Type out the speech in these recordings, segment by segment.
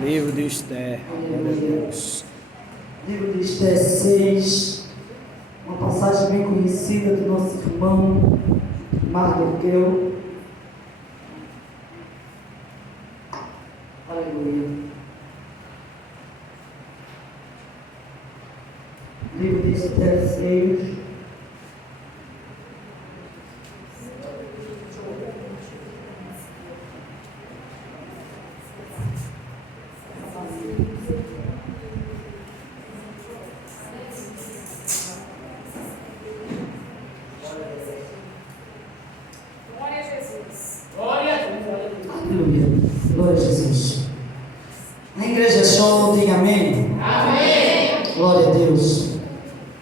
Livro de Esther, glória a Deus. Livro de Esther 6, uma passagem bem conhecida do nosso irmão Mardoqueu. Aleluia. Livro de Esther 6. Aleluia. Glória a Jesus. A igreja show, diga amém. Amém. Glória a Deus.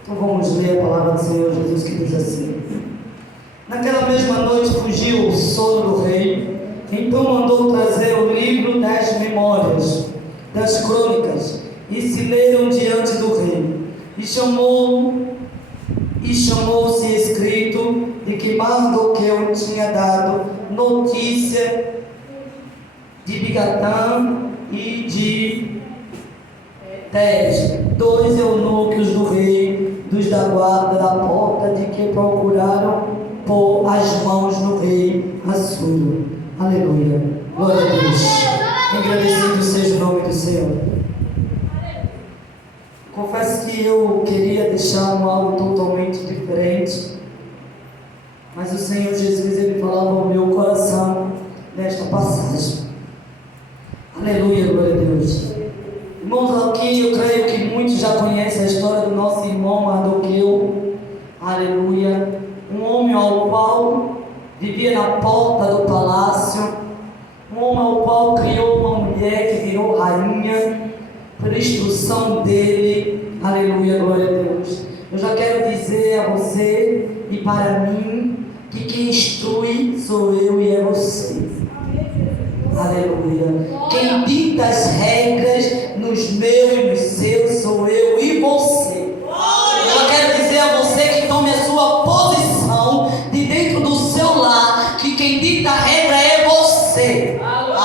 Então vamos ler a palavra do Senhor Jesus, que diz assim: naquela mesma noite fugiu o sono do rei, então mandou trazer o livro das memórias, das crônicas, e se leram diante do rei. E chamou-se escrito de que Mardoqueu tinha dado notícia de Bigatã e de Teres, dois eunucos do rei, dos da guarda da porta, de que procuraram pôr as mãos no rei Assuero. Aleluia. Glória a Deus. Agradecido seja o nome do Senhor. Confesso que eu queria deixar algo totalmente diferente, mas o Senhor Jesus, Ele falava ao meu coração nesta passagem. Aleluia, glória a Deus. Irmãos, aqui eu creio que muitos já conhecem a história do nosso irmão Mardoqueu. Aleluia. Um homem ao qual vivia na porta do palácio, um homem ao qual criou uma mulher que virou rainha, por instrução dele. Aleluia, glória a Deus. Eu já quero dizer a você e para mim que quem instrui sou eu e é você. Aleluia. Quem dita as regras nos meus e nos seus sou eu e você. Eu quero dizer a você que tome a sua posição de dentro do seu lar, que quem dita a regra é você. Aleluia.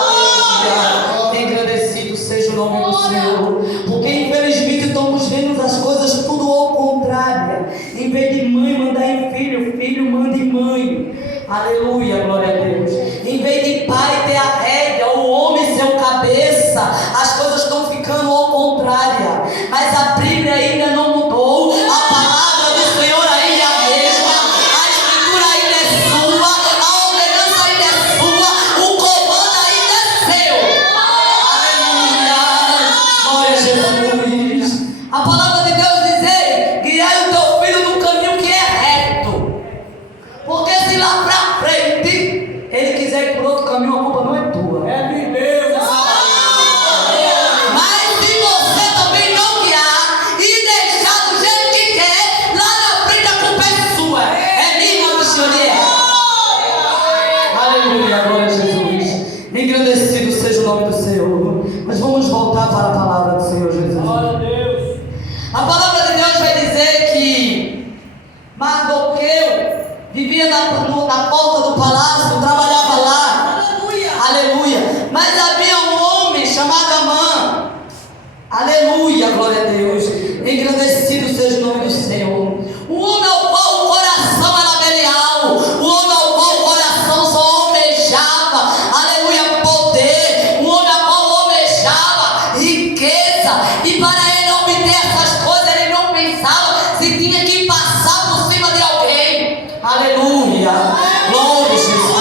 Agradecido seja o nome do Senhor, porque infelizmente estamos vendo as coisas tudo ao contrário. Em vez de mãe mandar em filho, filho manda em mãe. Aleluia, glória a Deus. Em vez de pai ter a rédea, o homem ser o cabeça, as coisas estão ficando ao contrário. Mas a Bíblia ainda não mudou, a palavra do Senhor ainda é a mesma, a escritura ainda é sua, a ordenança ainda é sua, o comando ainda é seu. Aleluia, glória a Jesus. A palavra de Deus diz: guiai o teu filho no caminho que é reto. Porque se lá pra frente ele quiser ir por outro caminho, a culpa não é tua. É de Deus. Mas se você também não guiar e deixar do jeito que quer, lá na frente a culpa é sua. É minha, missionária. Aleluia, glória a Jesus. Engrandecido seja o nome do Senhor. Mas vamos voltar para a palavra do Senhor Jesus. Glória a Deus. A palavra de Deus vai dizer que Mardoqueu vivia na porta do palácio, trabalhava lá. Aleluia. Aleluia. Mas havia um homem chamado Amã. Aleluia, glória a Deus. Engrandecido seja o nome do Senhor. O homem ao qual o coração era belial, o homem ao qual o coração só almejava, aleluia, poder, o homem ao qual almejava riqueza, e para ele obter essas coisas ele não pensava se tinha que passar por cima de alguém. Aleluia, glória a Jesus.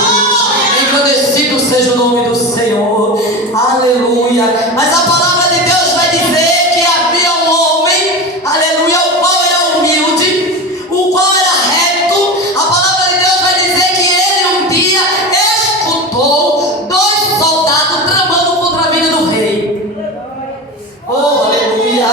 Engrandecido seja o nome do Senhor. Aleluia. Mas a palavra de Deus vai dizer que havia um homem, aleluia, o qual era humilde, o qual era reto. A palavra de Deus vai dizer que ele um dia escutou dois soldados tramando contra a vida do rei. Oh, aleluia.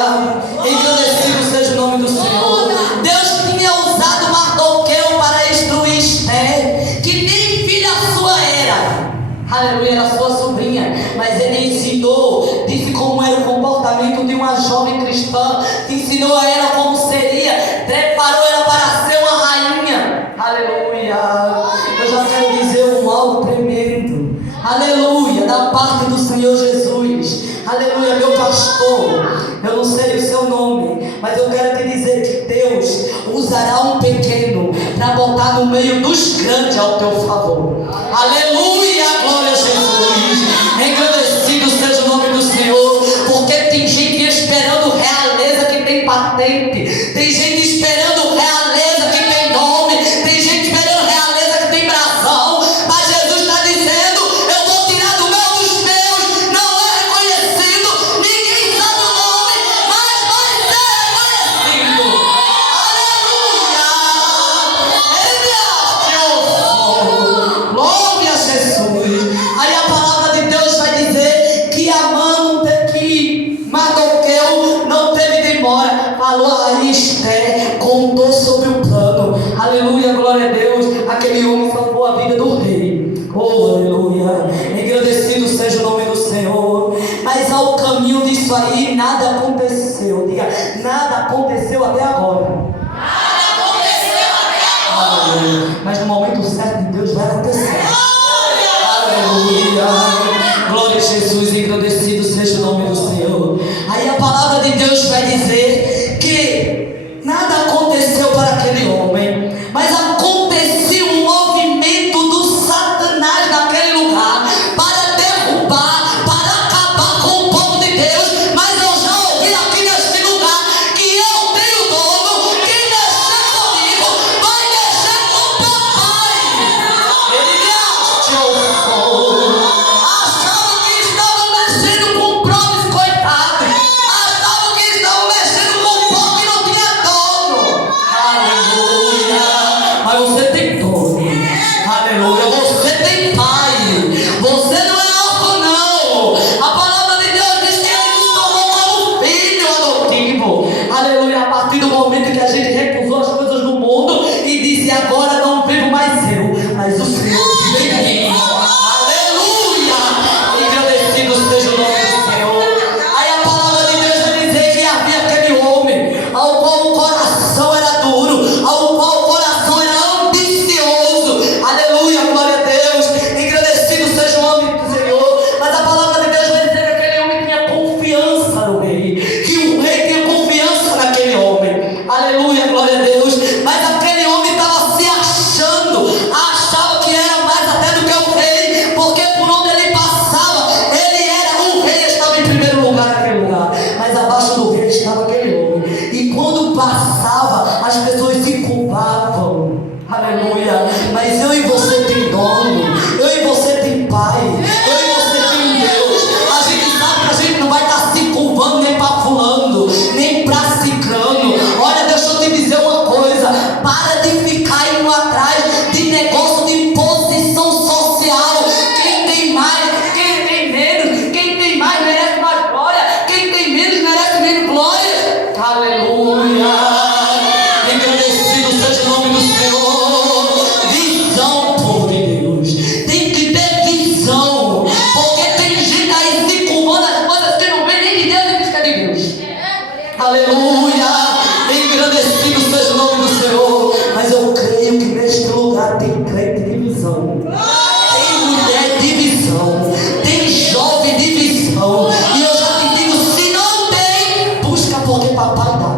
Engrandecido seja o nome do Senhor. Deus tinha usado Mardoqueu para instruir Esther, que nem filha sua era. Aleluia, era sua sobrinha. Mas ele ensinou, disse como era o comportamento de uma jovem cristã, ensinou a ela como seria, preparou ela para ser uma rainha. Aleluia. Eu já quero dizer um algo tremendo. Aleluia, da parte do Senhor. Senhor Jesus. Aleluia, meu pastor. Eu não sei o seu nome, mas eu quero te dizer que Deus usará um pequeno para botar no meio dos grandes ao teu favor. Aleluia, glória a Jesus. Engrandecido seja o nome do Senhor, porque tem gente esperando realeza que tem patente, tem gente esperando realeza que tem nome, tem gente esperando realeza que tem brasão, mas Jesus está dizendo: eu vou tirar do meio dos meus, não é reconhecido, ninguém sabe o nome, mas vai ser reconhecido. Aleluia! Glória a Jesus. Aí a palavra de Deus vai dizer que Amã que Mardoqueu não teve demora, falou a Esther, contou sobre o plano. Aleluia, glória a Deus. Aquele homem salvou a vida do rei. Oh, aleluia. Engrandecido seja o nome do Senhor. Mas ao caminho disso aí, nada aconteceu. Diga, nada aconteceu até agora. Aleluia. Mas no momento certo de Deus vai acontecer. Aleluia. Glória a Jesus, engrandecido seja o nome do Senhor. Aí a palavra de Deus vai dizer que nada aconteceu para aquele homem, mas aconteceu um movimento do Satanás naquele lugar para derrubar, para acabar com o povo de Deus. Mas eu já ouvi aqui neste lugar que eu tenho dono, quem mexer comigo vai mexer com o papai. Ele me achou. Achavam que estavam mexendo com o próprio coitado, achavam que estavam mexendo com o povo que não tinha dono. Aleluia. Mas você tem dono. Aleluia. Você tem pai. Você não é órfão, não. A palavra de Deus diz que ele nos tomou como filho adotivo. Aleluia. A partir do momento que a gente recusou as coisas do mundo e disse: agora não vivo mais eu, mas o Senhor vive em mim. Aleluia. Engrandecido seja o nome do Senhor. Aí a palavra de Deus vai dizer que havia aquele homem ao qual o coração era duro, ao qual o coração era ambicioso. Aleluia, glória a Deus. Engrandecido seja o nome do Senhor. Mas a palavra de Deus vai dizer que aquele homem tinha confiança no rei, que o rei tinha confiança naquele homem. Aleluia, glória a Deus. Mas aquele homem estava se achando, achava que era mais até do que o rei, porque por onde ele passava, ele era o rei, estava em primeiro lugar naquele lugar, mas abaixo do rei estava aquele homem. E quando passava, as pessoas se culpavam. Aleluia. Mas eu e você tem dono, eu e você tem pai, eu e você tem Deus. A gente sabe que a gente não vai estar se culpando nem para fulano, nem para ciclano. Olha, deixa eu te dizer uma coisa: para de ficar indo atrás de negócio de posição social. Quem tem mais, quem tem menos, quem tem mais merece mais glória, quem tem menos merece menos glória. Aleluia. Engrandecido seja o nome do Senhor. Visão, povo de Deus. Tem que ter visão, porque tem gente aí se culpando as coisas que não vem nem de Deus e diz que é de Deus. Aleluia. Engrandecido seja o nome do Senhor. Mas eu creio que neste lugar tem crente de visão, tem mulher de visão, tem jovem de visão. E eu já te digo: se não tem, busca, porque papai dá.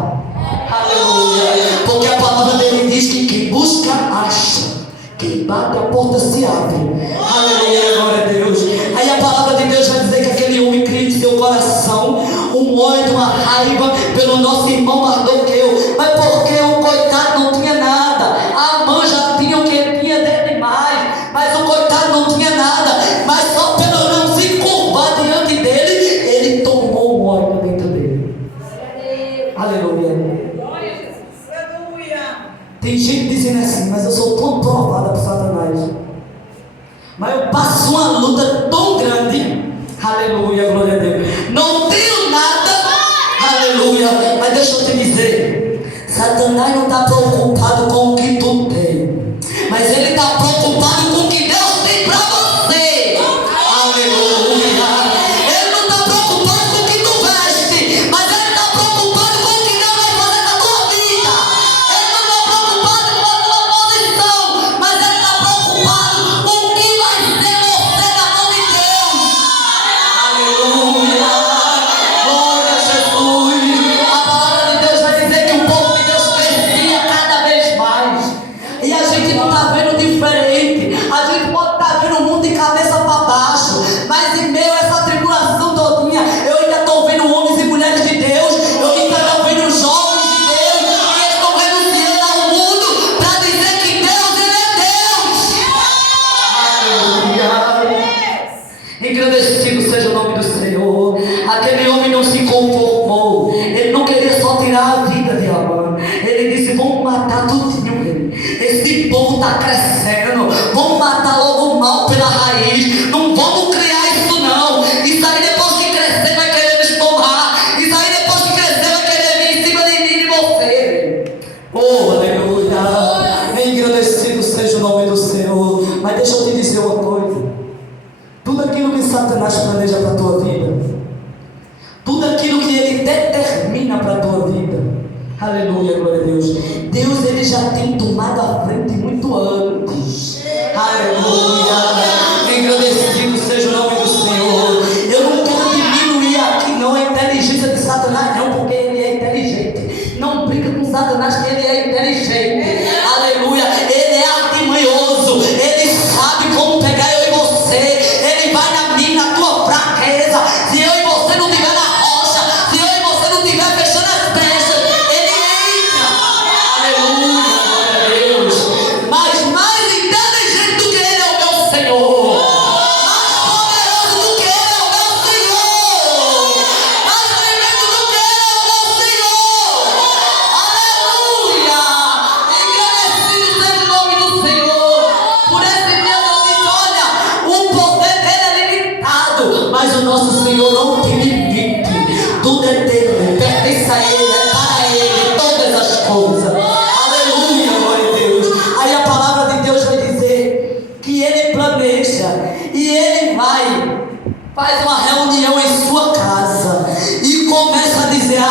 Aleluia. Porque a palavra dele diz que quem busca, acha. Quem bate, a porta se abre. Aleluia, glória a Deus. Aí a palavra de Deus vai dizer que aquele homem cria em seu coração um ódio, uma raiva pelo nosso irmão Mardoqueu. Mas porque o coitado não tinha nada. A Amã já tinha o que ele tinha dele mais, mas o coitado não tinha nada. Mas só pelo não se curvar diante dele, ele tomou um ódio dentro dele. Aleluia. Tem gente dizendo assim: mas eu sou tão provada por Satanás, mas eu passo uma luta tão grande. Aleluia, glória a Deus. Não tenho nada. Aleluia. Mas deixa eu te dizer: Satanás não está preocupado com o que tu tem, mas ele está preocupado com o que Deus tem para você. Aleluia. Ele não está preocupado com o que tu veste, mas ele está preocupado com o que Deus vai fazer na tua vida. Ele não está preocupado com a tua posição, mas ele está preocupado com o que vai ser você na mão de Deus. Engrandecido seja o nome do Senhor. Aquele homem não se conformou. Ele não queria só tirar a vida de Amã. Ele disse: vamos matar tudinho, rei. Esse povo está crescendo. Vamos matar logo o mal pela raiz. Não vamos criar isso não. Isso aí depois que crescer vai querer nos tomar. Isso aí depois que crescer vai querer vir em cima de mim e de você. Oh, aleluia. Engrandecido seja o nome do Senhor. Mas deixa eu te dizer uma coisa. Tudo aquilo que Satanás planeja para a tua vida, tudo aquilo que ele determina para a tua vida, aleluia, glória a Deus, Deus ele já tem tomado a frente muito antes. Aleluia. Engrandecido seja o nome do Senhor. Eu não quero diminuir aqui não a inteligência de Satanás não, porque ele é inteligente. Não brinca com Satanás, que ele é inteligente. Aleluia. Ele é artimanhoso. Ele sabe como pegar eu e você. Ele vai na minha, na tua fraqueza. Se eu e você não estiver na rocha, se eu e você não estiver fechando as brechas, ele entra. Aleluia, glória a Deus. Mas mais inteligente do que ele é o meu Senhor. Mais poderoso do que ele é o meu Senhor. Mais tremendo do que ele é o meu Senhor. Aleluia. Engrandecido seja o nome do Senhor. Por esse dia eu disse: olha, o poder dele é limitado, mas o nosso Senhor não tem limite. Tudo é dele, pertence a ele, é para ele todas as coisas. Aleluia, glória a Deus. Aí a palavra de Deus vai dizer que ele planeja e ele faz uma reunião em sua casa e começa a dizer: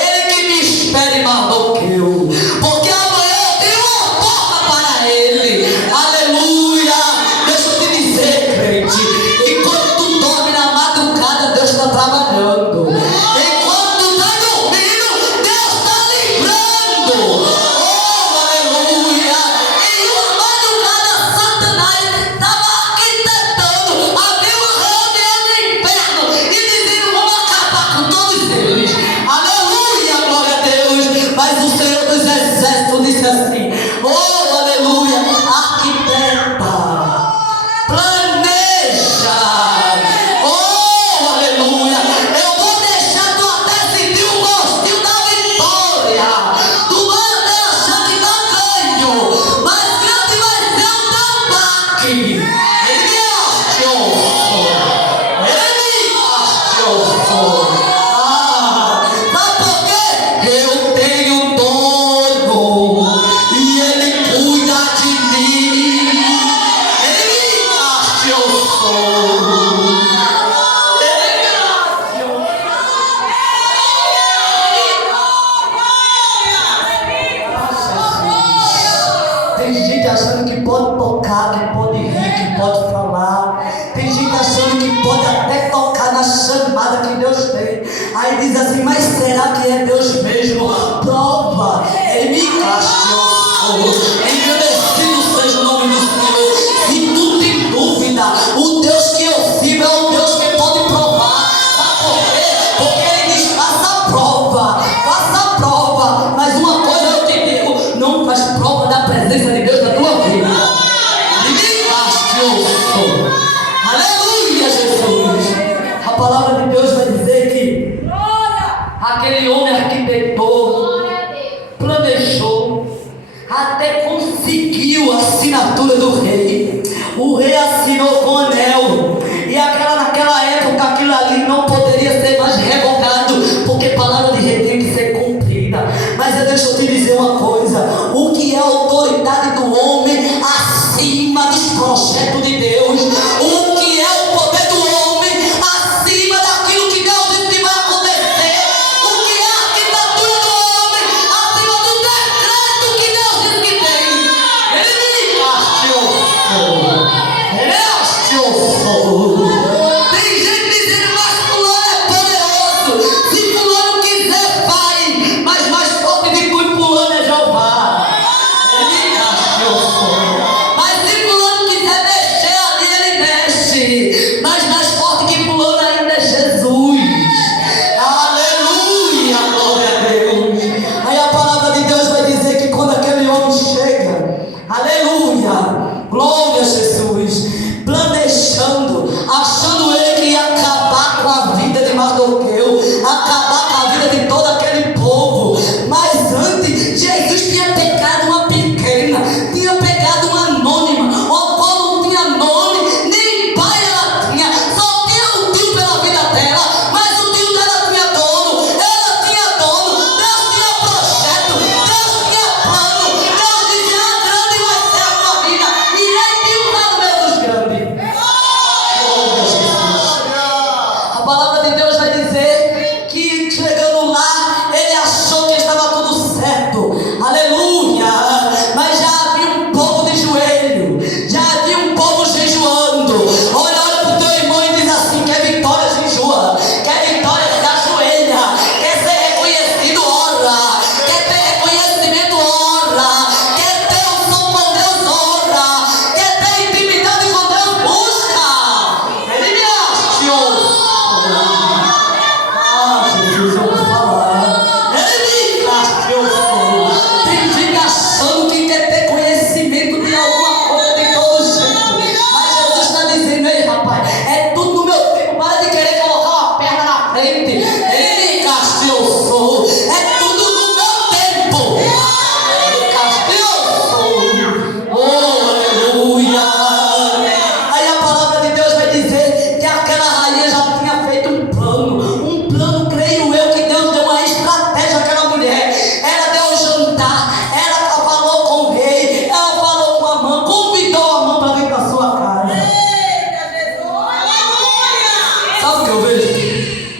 ele que me espere, Mardoqueu, porque amanhã eu tenho uma porta para ele. Aleluia. Deixa eu te dizer, crente, enquanto tu dorme na madrugada, Deus está trabalhando. Enquanto tu está dormindo, Deus está livrando. Oh, aleluia. Em uma madrugada, Satanás estava arquitetando, havia uma reunião no inferno e dizendo: vamos acabar com todos eles. Aleluia, glória a Deus. Mas o Senhor dos Exércitos disse assim: oh, aleluia, arquiteta, planeja. Oh, aleluia. Eu vou deixar tu até sentir o gostinho da vitória. Tu vai até achar que tá ganho, mas grande vai ser o teu baque. Ele me achou. Ele achou. Sabe por quê? Eu tenho dono e ele cuida de mim. Ele me achou. Tem gente achando que pode tocar, que pode rir, que pode falar. Tem gente achando que pode até tocar na chamada que Deus tem. Aí diz assim: mas será que é Deus mesmo? Prova. Ele me achou. Engrandecido seja o nome do Senhor. Se tu tem dúvida, o Deus que eu sirvo é o Deus que pode provar. Sabe por quê? Porque ele diz: faça a prova. Faça a prova. Mas uma coisa eu te digo: não faz prova da presença de Deus na tua vida. Ninguém achou. Aleluia, Jesus. A palavra de Deus vai dizer que aquele homem arquitetou, planejou, até conseguiu a assinatura do rei. O rei assinou com anel. E naquela época aquilo ali não poderia ser mais revogado, porque palavra de rei tem que ser cumprida. Mas deixa eu te dizer uma coisa: o que é a autoridade do homem acima dos projetos de Deus? O que é o poder do homem acima daquilo que Deus disse que vai acontecer? O que é a arquitetura do homem acima do decreto que Deus disse que tem? Ele me achou. Ele achou. Tem gente dizendo: mas fulano é poderoso. Se fulano quiser, vai. Mas mais forte de que fulano é Jeová. Ele me achou. Mas se fulano quiser mexer ali, ele mexe. Mas mais forte que fulano ainda é Jesus. Aleluia, glória a Deus. Aí a palavra de Deus vai dizer que quando aquele homem chega, aleluia, glória a Jesus, planejando, achando Sabe o que eu vejo?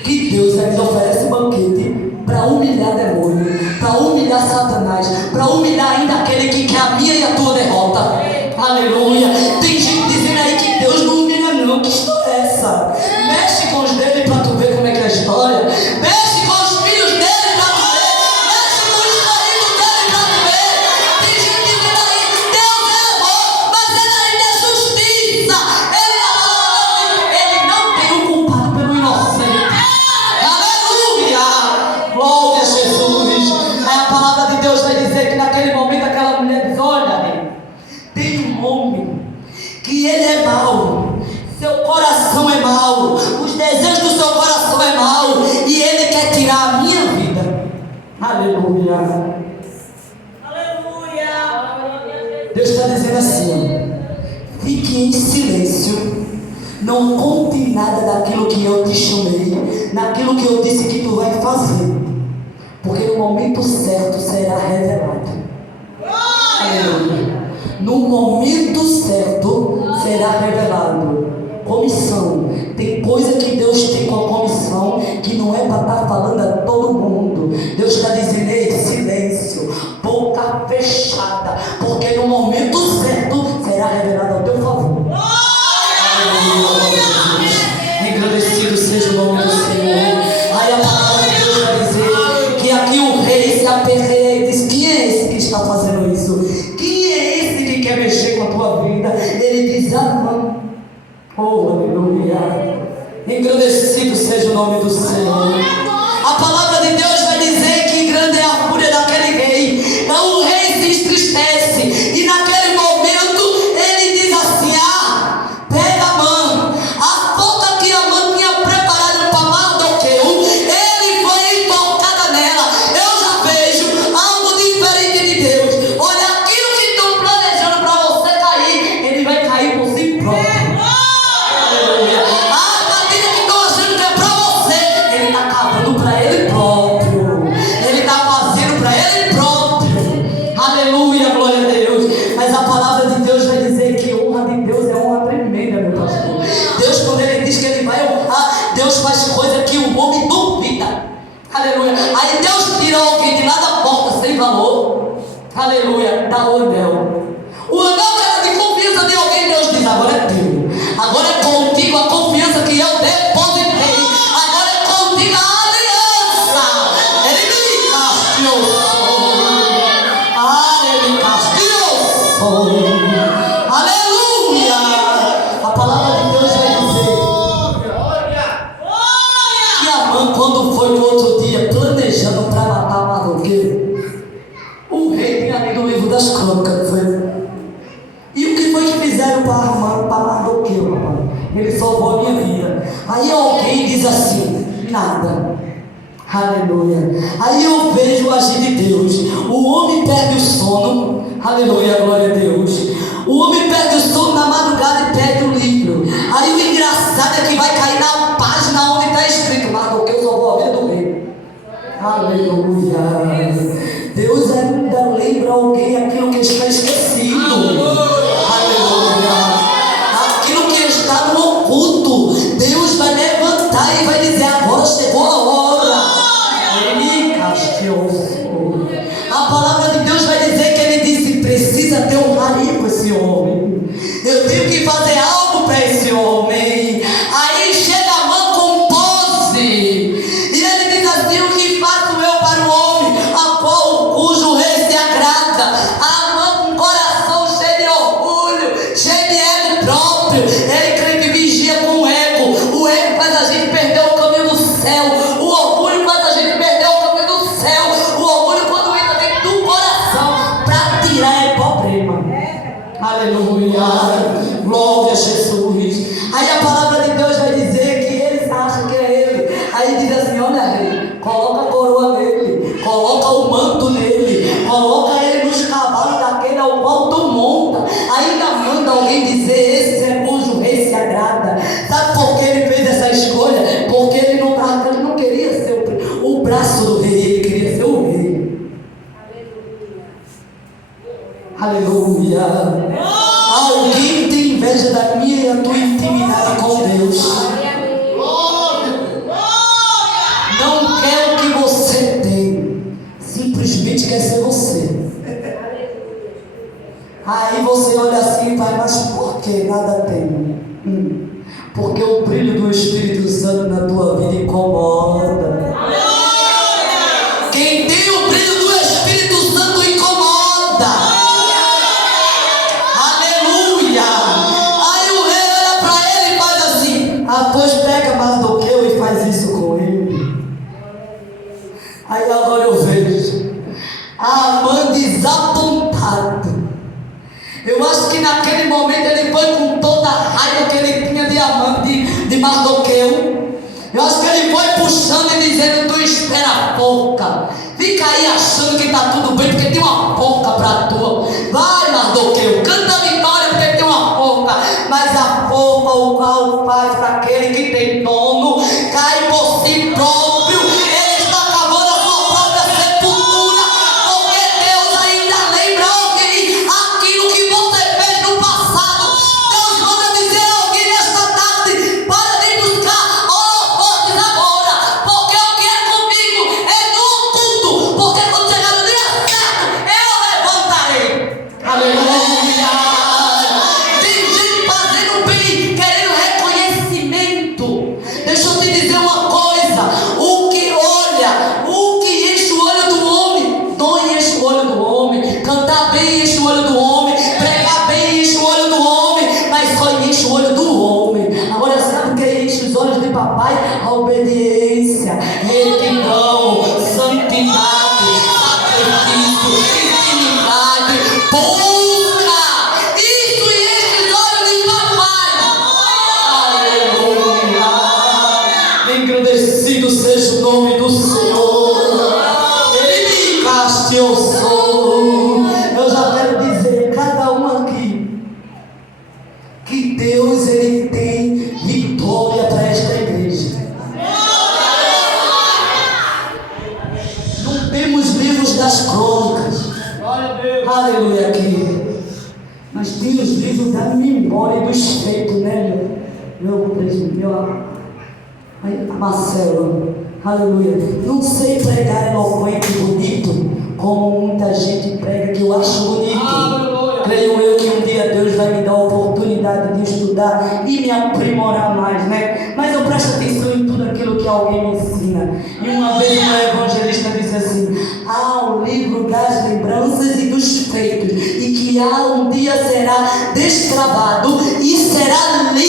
Que Deus ainda oferece banquete para humilhar demônio, para humilhar Satanás, para humilhar ainda aquele que quer a minha e a tua derrota. Aleluia. Tem gente dizendo aí que Deus não humilha não. Que história é essa? Mexe com os dele para tu ver como é que é a história. Mexe com os filhos dele para tu ver. Mexe com os maridos dele para tu ver. Tem gente dizendo aí, Deus é amor, mas ele ainda é justiça. Ele não tem o culpado pelo inocente. Aleluia. Glória a Jesus. Aí a palavra de Deus vai dizer que naquele momento aquela mulher diz, olha, tem um homem que ele é mau, seu coração é mau, os desejos do seu coração é mau, e ele quer tirar a minha vida. Aleluia. Aleluia. Deus está dizendo assim, ó, fique em silêncio, não conte nada daquilo que eu te chamei, naquilo que eu disse que tu vai fazer, porque no momento certo será revelado. Aleluia. No momento certo será revelado. Comissão. Tem coisa que Deus tem com a comissão que não é para estar falando a todo mundo. Deus está dizendo, ei, silêncio, boca fechada, porque no momento certo será revelado ao teu favor. Aleluia. Engrandecido seja o nome do Senhor. Aí a palavra de Deus vai dizer que aqui o rei se aperreia e diz, quem é esse que está fazendo isso? Quem é esse que quer mexer com a tua vida? Ele diz, Amã. Oh, aleluia. Engrandecido seja o nome do Senhor. A palavra de Deus vai dizer que grande é a fúria daquele rei. O rei se entristece. E naquele momento ele diz assim, pega a mão. A boca que a mão tinha preparado para Mardoqueu, ele foi enfocada nela. Eu já vejo algo diferente de Deus. Olha, aquilo que estão planejando para você cair, ele vai cair por si próprio. A armadilha que estão achando que é para você, ele está cavando para ele próprio. Ele está fazendo para ele próprio. Aleluia, glória a Deus. Mas a palavra de Deus vai dizer que honra de Deus é honra tremenda, meu pastor. Deus, quando ele diz que ele vai honrar, Deus faz coisa que o homem duvida. Aleluia. Aí Deus tira alguém de lá da porta sem valor. Aleluia. Dá o anel. O anel que era de confiança de alguém, Deus diz, agora é teu. Agora é contigo a confiança que eu depositei. Agora é contigo a aliança. Ele me castiou. Ele me castiou. Aleluia. A palavra de Deus vai dizer que Amã, quando foi no outro dia planejando para matar Mardoqueu, o rei tinha lido o livro das crônicas, foi? E o que foi que fizeram para Mardoqueu, rapaz? Ele salvou a minha vida. Aí alguém diz assim, nada. Aleluia. Aí eu vejo o agir de Deus. O homem perde o sono. Aleluia, glória a Deus. O homem perde o sono na madrugada e perde o livro. Aí o engraçado é que vai cair na página onde está escrito Mardoqueu salvou a vida do rei. Aleluia. Deus ainda lembra alguém aquilo que está esquecido. Aleluia. Aquilo que está no oculto, Deus vai levantar e vai dizer, agora chegou a hora. Ele castiou. A palavra de Deus vai dizer que ele disse, precisa ter um marido com esse homem. Eu tenho que fazer algo para esse homem. Aí chega a mão com pose. E ele diz assim, o que faço eu para o homem a qual cujo rei pega Mardoqueu e faz isso com ele. Aí agora eu vejo Amã desapontado. Eu acho que naquele momento ele foi com toda a raiva que ele tinha de Amã, de Mardoqueu. Eu acho que ele foi puxando e dizendo: tu espera a porca, fica aí achando que está tudo bem, porque tem uma porca para tua. Vai, Mardoqueu, canta a vitória, porque tem uma porca. Mas a porca, o qual faz para aquele que tem dono, cai por si próprio. Ele está acabando a sua própria sepultura, porque Deus ainda lembra alguém aquilo que você fez no passado. Deus manda dizer a alguém nesta tarde: para de buscar holofotes agora, porque o que é comigo é no oculto, porque quando chegar no dia certo eu levantarei. Aleluia! Tem gente fazendo bem, querendo reconhecimento. Deixa eu te dizer uma coisa: o que enche o olho do homem, dom enche o olho do homem, cantar bem enche o olho do homem, pregar bem enche o olho do homem, mas só enche o olho do homem. Agora sabe o que enche os olhos de papai? A obediência, retidão, santidade, sacrifício, intimidade, busca. Isso enche os olhos de papai. Aleluia! Engrandecido seja o nome do Senhor. Ele me castiçou. Eu já quero dizer, cada um aqui, que Deus ele tem vitória para esta igreja. Não temos livros das crônicas, aleluia, aqui, mas tem os livros da memória e dos feitos, né, meu Marcelo, aleluia. Não sei pregar eloquente e bonito como muita gente prega, que eu acho bonito. Creio eu que um dia Deus vai me dar a oportunidade de estudar e me aprimorar mais, né? Mas eu presto atenção em tudo aquilo que alguém me ensina. E uma vez uma evangelista disse assim: há o livro das lembranças e dos feitos, e que um dia será destravado e será lido.